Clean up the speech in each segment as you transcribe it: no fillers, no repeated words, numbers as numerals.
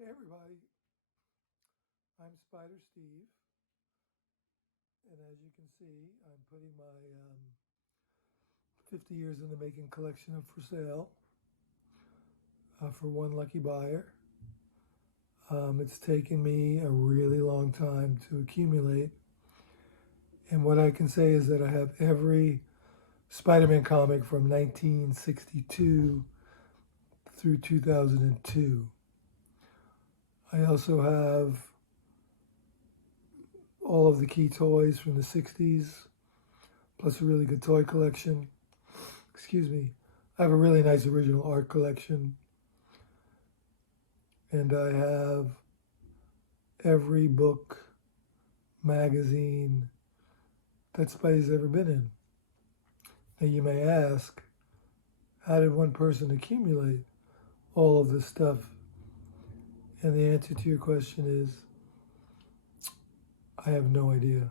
Hey everybody, I'm Spider Steve, and as you can see, I'm putting my 50 years in the making collection up for sale for one lucky buyer. It's taken me a really long time to accumulate, and what I can say is that I have every Spider-Man comic from 1962 through 2002. I also have all of the key toys from the 60s, plus a really good toy collection. Excuse me. I have a really nice original art collection, and I have every book, magazine that Spidey's ever been in. Now you may ask, how did one person accumulate all of this stuff? And the answer to your question is, I have no idea.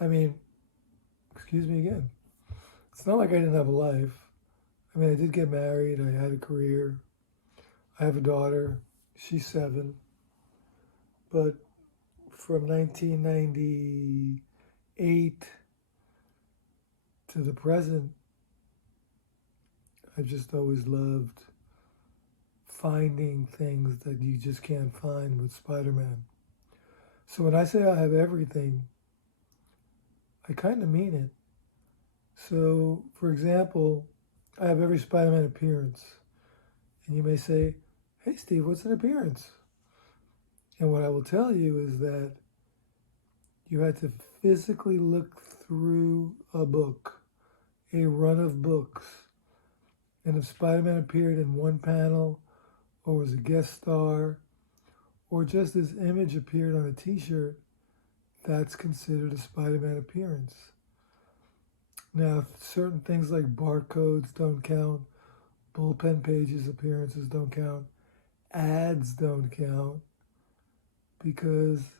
I mean, excuse me again. It's not like I didn't have a life. I mean, I did get married, I had a career, I have a daughter, she's 7. But from 1998 to the present, I've just always loved finding things that you just can't find with Spider-Man. So when I say I have everything, I kind of mean it. So, for example, I have every Spider-Man appearance. And you may say, hey Steve, what's an appearance? And what I will tell you is that you had to physically look through a book, a run of books. And if Spider-Man appeared in one panel, or was a guest star, or just his image appeared on a t-shirt, that's considered a Spider-Man appearance. Now, certain things like barcodes don't count, bullpen pages appearances don't count, ads don't count, because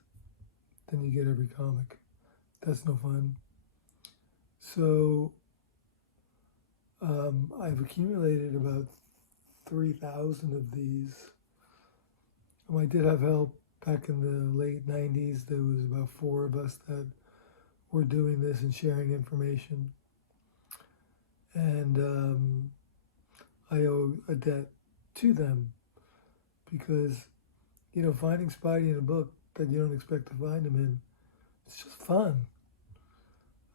then you get every comic. That's no fun. So I've accumulated about 3,000 of these. I did have help back in the late 90s. There was about 4 of us that were doing this and sharing information. And I owe a debt to them because, finding Spidey in a book that you don't expect to find him in, it's just fun.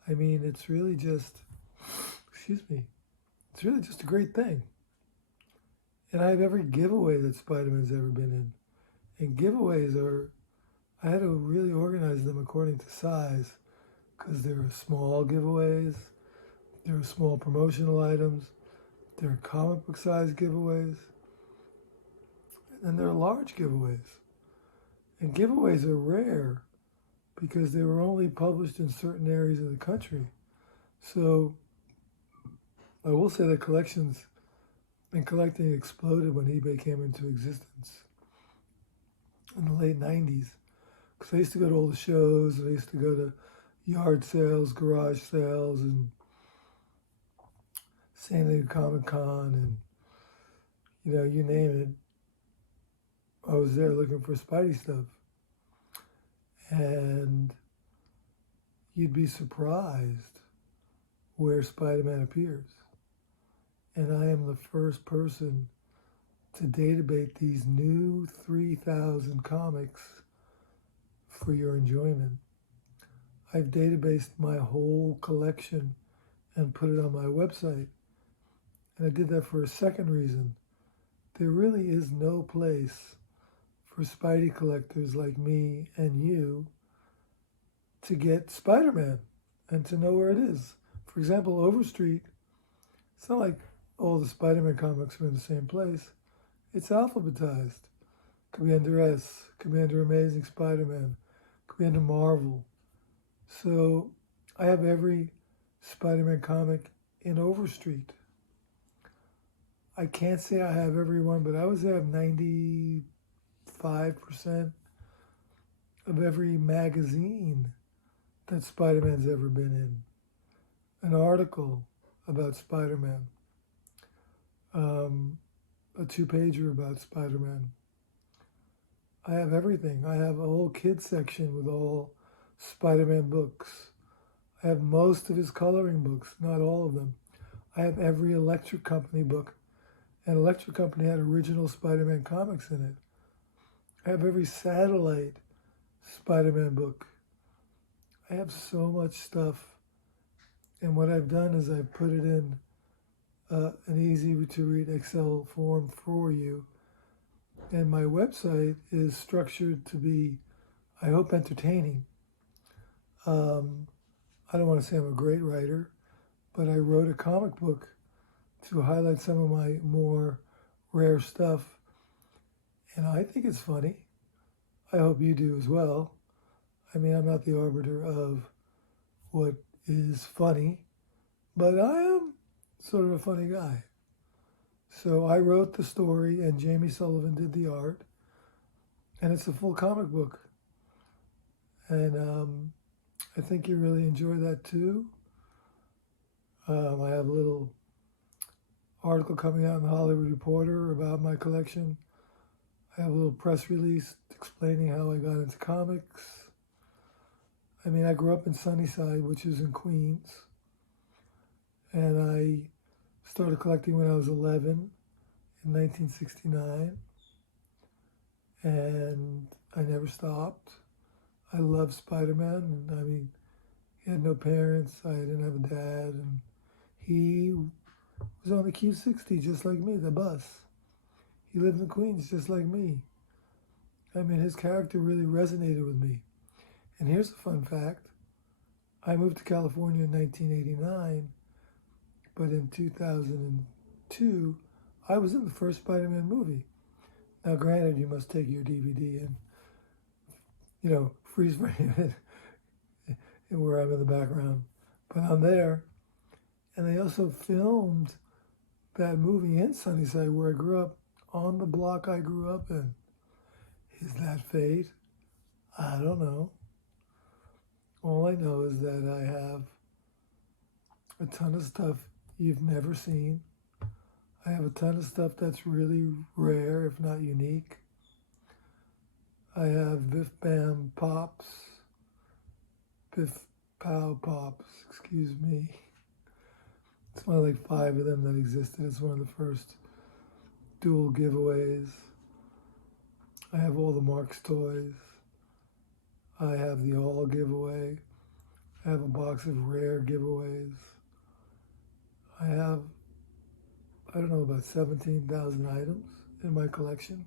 I mean, it's really just, it's really just a great thing. And I have every giveaway that Spider-Man's ever been in. And giveaways I had to really organize them according to size, because there are small giveaways, there are small promotional items, there are comic book size giveaways, and then there are large giveaways. And giveaways are rare because they were only published in certain areas of the country. So I will say that collections and collecting exploded when eBay came into existence in the late 90s. Because I used to go to all the shows, and I used to go to yard sales, garage sales, and San Diego Comic Con, and you name it. I was there looking for Spidey stuff. And you'd be surprised where Spider-Man appears. And I am the first person to database these new 3,000 comics for your enjoyment. I've databased my whole collection and put it on my website. And I did that for a second reason. There really is no place for Spidey collectors like me and you to get Spider-Man and to know where it is. For example, Overstreet, it's not like all the Spider-Man comics are in the same place. It's alphabetized. Could be under S, could be under Amazing Spider-Man, could be under Marvel. So I have every Spider-Man comic in Overstreet. I can't say I have every one, but I would say I have 95% of every magazine that Spider-Man's ever been in. An article about Spider-Man. A 2-pager about Spider-Man. I have everything. I have a whole kids section with all Spider-Man books. I have most of his coloring books, not all of them. I have every Electric Company book, and Electric Company had original Spider-Man comics in it. I have every Satellite Spider-Man book. I have so much stuff, and what I've done is I've put it in an easy-to-read Excel form for you, and my website is structured to be, I hope, entertaining. I don't want to say I'm a great writer, but I wrote a comic book to highlight some of my more rare stuff, and I think it's funny. I hope you do as well. I mean, I'm not the arbiter of what is funny, but I am sort of a funny guy. So I wrote the story, and Jamie Sullivan did the art, and it's a full comic book. And I think you really enjoy that too. I have a little article coming out in the Hollywood Reporter about my collection. I have a little press release explaining how I got into comics. I mean, I grew up in Sunnyside, which is in Queens, and I started collecting when I was 11 in 1969, and I never stopped. I love Spider-Man, and I mean, he had no parents, I didn't have a dad, and he was on the Q60 just like me, the bus. He lived in Queens just like me. I mean, his character really resonated with me. And here's a fun fact. I moved to California in 1989, but in 2002, I was in the first Spider-Man movie. Now, granted, you must take your DVD and, freeze frame it where I'm in the background. But I'm there. And they also filmed that movie in Sunnyside where I grew up, on the block I grew up in. Is that fate? I don't know. All I know is that I have a ton of stuff you've never seen. I have a ton of stuff that's really rare, if not unique. I have Biff Bam Pops, Biff Pow Pops, excuse me. It's one of like 5 of them that existed. It's one of the first dual giveaways. I have all the Marx toys. I have the all giveaway. I have a box of rare giveaways. I have, I don't know, about 17,000 items in my collection.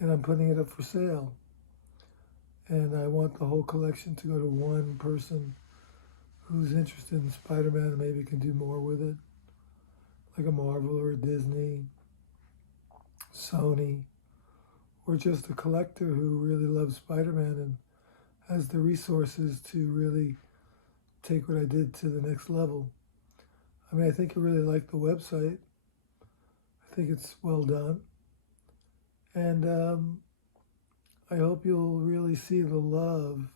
And I'm putting it up for sale. And I want the whole collection to go to one person who's interested in Spider-Man and maybe can do more with it. Like a Marvel or a Disney, Sony, or just a collector who really loves Spider-Man and has the resources to really take what I did to the next level. I mean, I think I really like the website. I think it's well done. And I hope you'll really see the love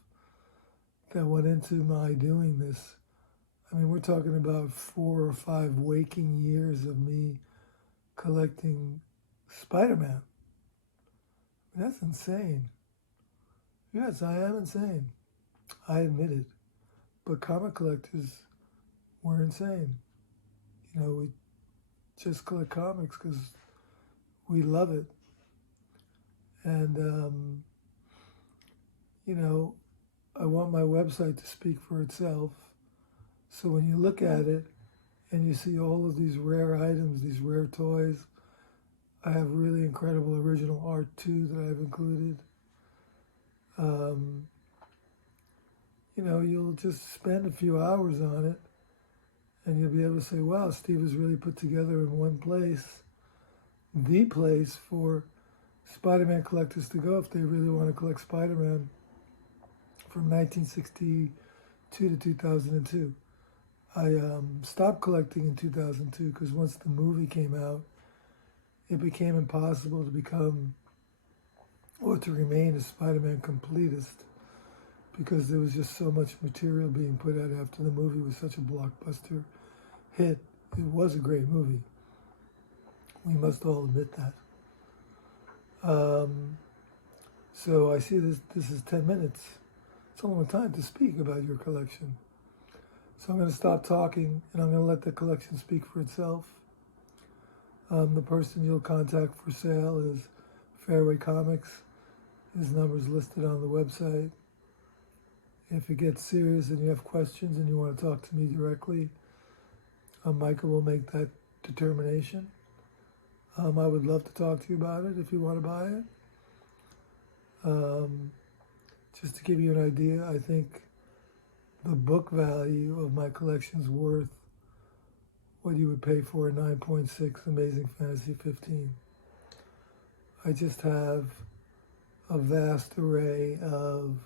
that went into my doing this. I mean, we're talking about 4 or 5 waking years of me collecting Spider-Man. That's insane. Yes, I am insane. I admit it. But comic collectors were insane. We just collect comics because we love it. And, I want my website to speak for itself. So when you look at it and you see all of these rare items, these rare toys, I have really incredible original art too that I've included. You'll just spend a few hours on it and you'll be able to say, wow, Steve has really put together in one place, the place for Spider-Man collectors to go if they really want to collect Spider-Man from 1962 to 2002. I stopped collecting in 2002 because once the movie came out, it became impossible to become or to remain a Spider-Man completist because there was just so much material being put out after the movie was such a blockbuster hit. It was a great movie. We must all admit that. So I see this is 10 minutes. It's a long time to speak about your collection. So I'm going to stop talking and I'm going to let the collection speak for itself. The person you'll contact for sale is Fairway Comics. His number is listed on the website. If it gets serious and you have questions and you want to talk to me directly, Michael will make that determination. I would love to talk to you about it if you want to buy it. Just to give you an idea, I think the book value of my collection is worth what you would pay for a 9.6 Amazing Fantasy 15. I just have a vast array of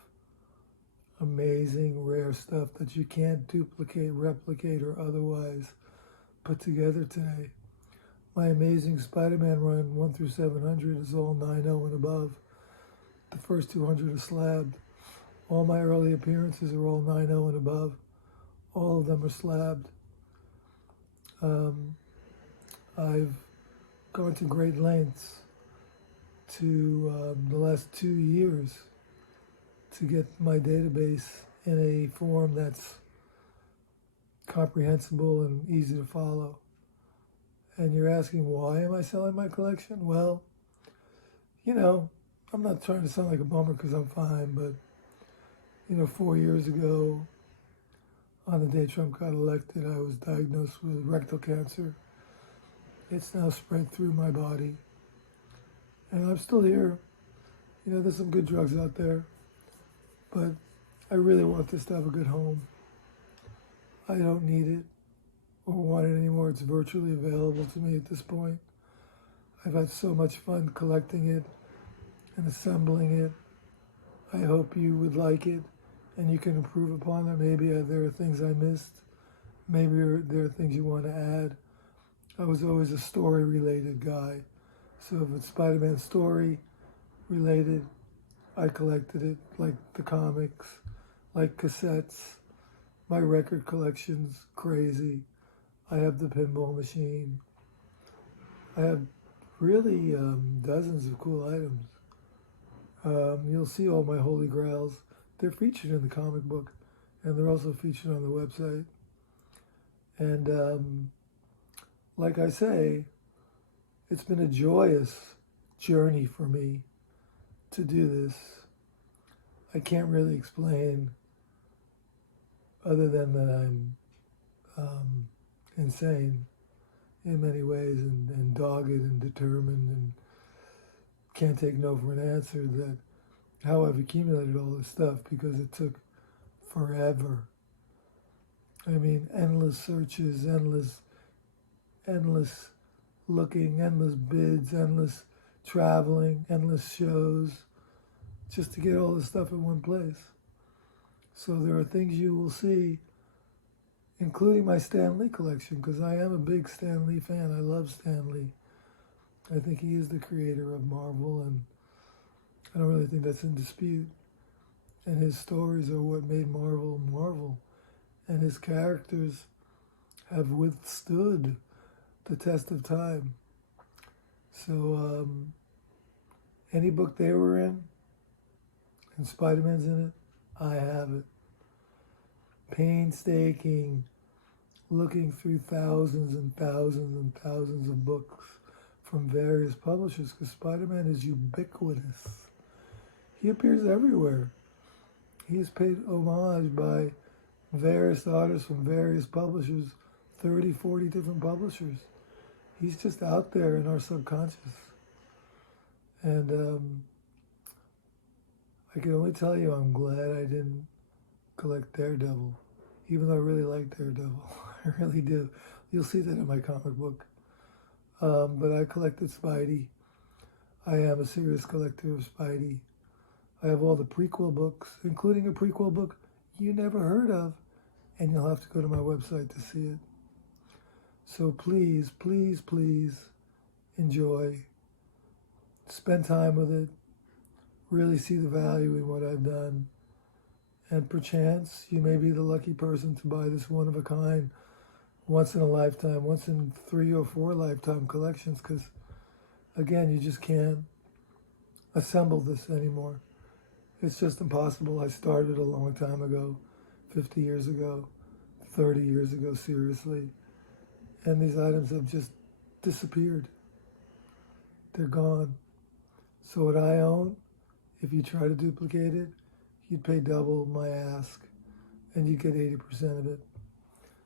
amazing, rare stuff that you can't duplicate, replicate, or otherwise put together today. My Amazing Spider-Man run 1 through 700 is all 9.0 and above. The first 200 are slabbed. All my early appearances are all 9.0 and above. All of them are slabbed. I've gone to great lengths to the last 2 years to get my database in a form that's comprehensible and easy to follow. And you're asking, why am I selling my collection? Well, I'm not trying to sound like a bummer because I'm fine, but 4 years ago, on the day Trump got elected, I was diagnosed with rectal cancer. It's now spread through my body. And I'm still here. There's some good drugs out there, but I really want this to have a good home. I don't need it or want it anymore. It's virtually available to me at this point. I've had so much fun collecting it and assembling it. I hope you would like it and you can improve upon it. Maybe there are things I missed. Maybe there are things you want to add. I was always a story-related guy. So if it's Spider-Man story related, I collected it, like the comics, like cassettes. My record collection's crazy. I have the pinball machine. I have really dozens of cool items. You'll see all my holy grails. They're featured in the comic book, and they're also featured on the website. And like I say, it's been a joyous journey for me to do this. I can't really explain other than that I'm insane in many ways and dogged and determined and can't take no for an answer that how I've accumulated all this stuff, because it took forever. I mean, endless searches, endless looking, endless bids, endless traveling, endless shows, just to get all this stuff in one place. So there are things you will see, including my Stan Lee collection, because I am a big Stan Lee fan. I love Stan Lee. I think he is the creator of Marvel, and I don't really think that's in dispute. And his stories are what made Marvel Marvel. And his characters have withstood the test of time. So any book they were in, and Spider-Man's in it, I have it. Painstaking, looking through thousands and thousands and thousands of books from various publishers, because Spider-Man is ubiquitous. He appears everywhere. He is paid homage by various artists from various publishers, 30, 40 different publishers. He's just out there in our subconscious. And I can only tell you I'm glad I didn't collect Daredevil, even though I really like Daredevil. I really do. You'll see that in my comic book. But I collected Spidey. I am a serious collector of Spidey. I have all the prequel books, including a prequel book you never heard of, and you'll have to go to my website to see it. So please, please, please enjoy. Spend time with it. Really see the value in what I've done. And perchance, you may be the lucky person to buy this one-of-a-kind, once in a lifetime, once in 3 or 4 lifetime collections, because, again, you just can't assemble this anymore. It's just impossible. I started a long time ago, 50 years ago, 30 years ago, seriously. And these items have just disappeared. They're gone. So what I own, if you try to duplicate it, you'd pay double my ask and you'd get 80% of it.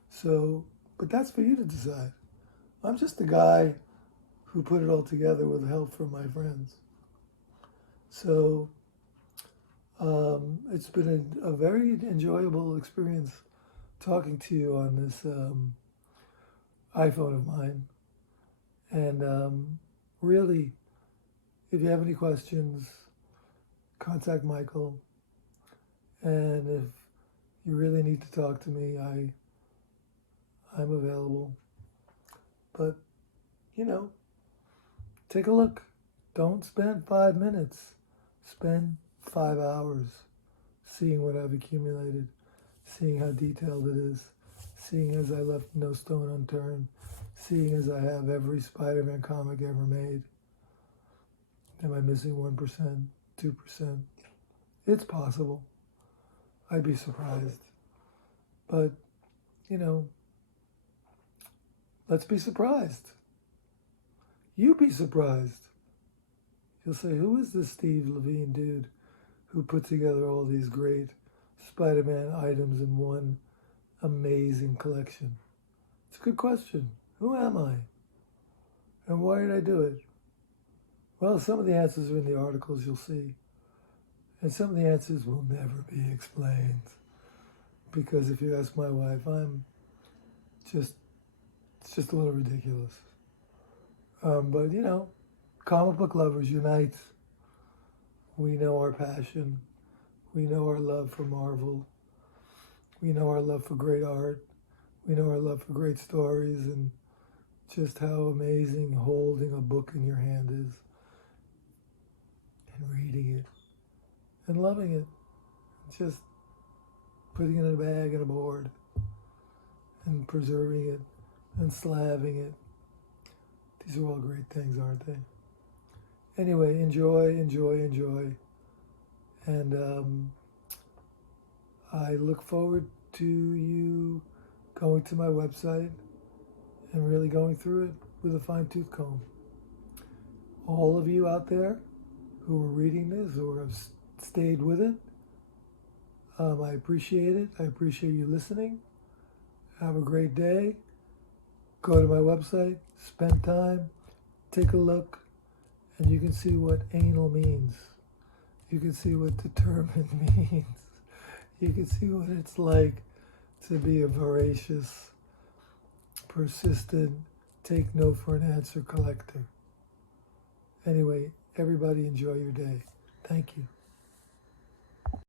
So, but that's for you to decide. I'm just the guy who put it all together with help from my friends. So it's been a very enjoyable experience talking to you on this iPhone of mine. And really, if you have any questions, contact Michael. And if you really need to talk to me, I'm available. But, take a look. Don't spend 5 minutes. Spend 5 hours seeing what I've accumulated, seeing how detailed it is, seeing as I left no stone unturned, seeing as I have every Spider-Man comic ever made. Am I missing 1%, 2%? It's possible. I'd be surprised. But, let's be surprised. You be surprised. You'll say, who is this Steve Levine dude who put together all these great Spider-Man items in one amazing collection? It's a good question. Who am I? And why did I do it? Well, some of the answers are in the articles you'll see. And some of the answers will never be explained. Because if you ask my wife, it's just a little ridiculous. But, comic book lovers unite. We know our passion. We know our love for Marvel. We know our love for great art. We know our love for great stories and just how amazing holding a book in your hand is and reading it and loving it. Just putting it in a bag and a board and preserving it and slaving it. These are all great things, aren't they? Anyway, enjoy. And I look forward to you going to my website and really going through it with a fine-tooth comb. All of you out there who are reading this or have stayed with it, I appreciate it. I appreciate you listening. Have a great day. Go to my website, spend time, take a look, and you can see what anal means. You can see what determined means. You can see what it's like to be a voracious, persistent, take no for an answer collector. Anyway, everybody enjoy your day. Thank you.